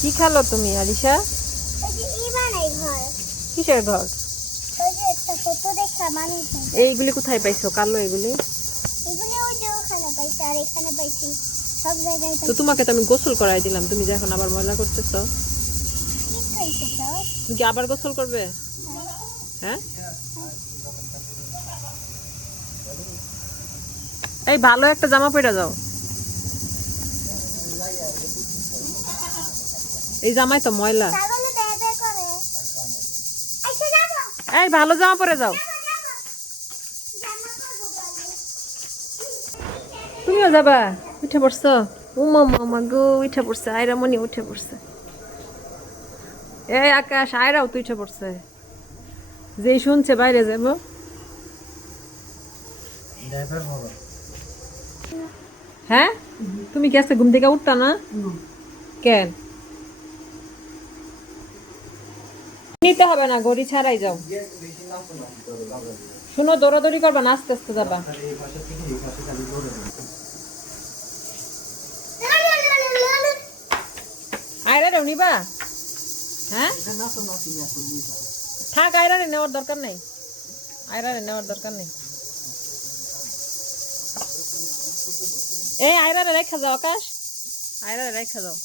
কি খেলো তুমি আলিশা? কিসের ঘর? এইগুলি কোথায় পাইছো? কালো এগুলি? তো তোমাকে তো আমি গোসল করাই দিলাম, তুমি যে এখন আবার ময়লা করতেছো। তুমি কি আবার গোসল করবে? হ্যাঁ, এই ভালো একটা জামা পরে যাও। এই জামাই তো ময়লা। এই ভালো জামা পরে যাও। তুমিও যাবা? উঠে পড়ছো? উমা মামা গো, উঠে পড়ছে আয়রামণি, উঠে পড়ছে। এই আকাশ, আয়রাও তো উঠে পড়ছে। যেই শুনছে বাইরে যাবো। হ্যাঁ, তুমি কি আজকে ঘুম থেকে উঠতা না? কেন? নিতে হবে না, গড়ি ছাড়াই যাও। শুনো, দৌড়াদৌড়ি করবা না, আস্তে আস্তে যাবা। আয়রা নিবা? হ্যাঁ, থাক, আয়রারে নেওয়ার দরকার নেই। আয়রারে নেওয়ার দরকার নেই। এই আয়রারে রেখা যাও আকাশ, আয়রারে রেখা যাও।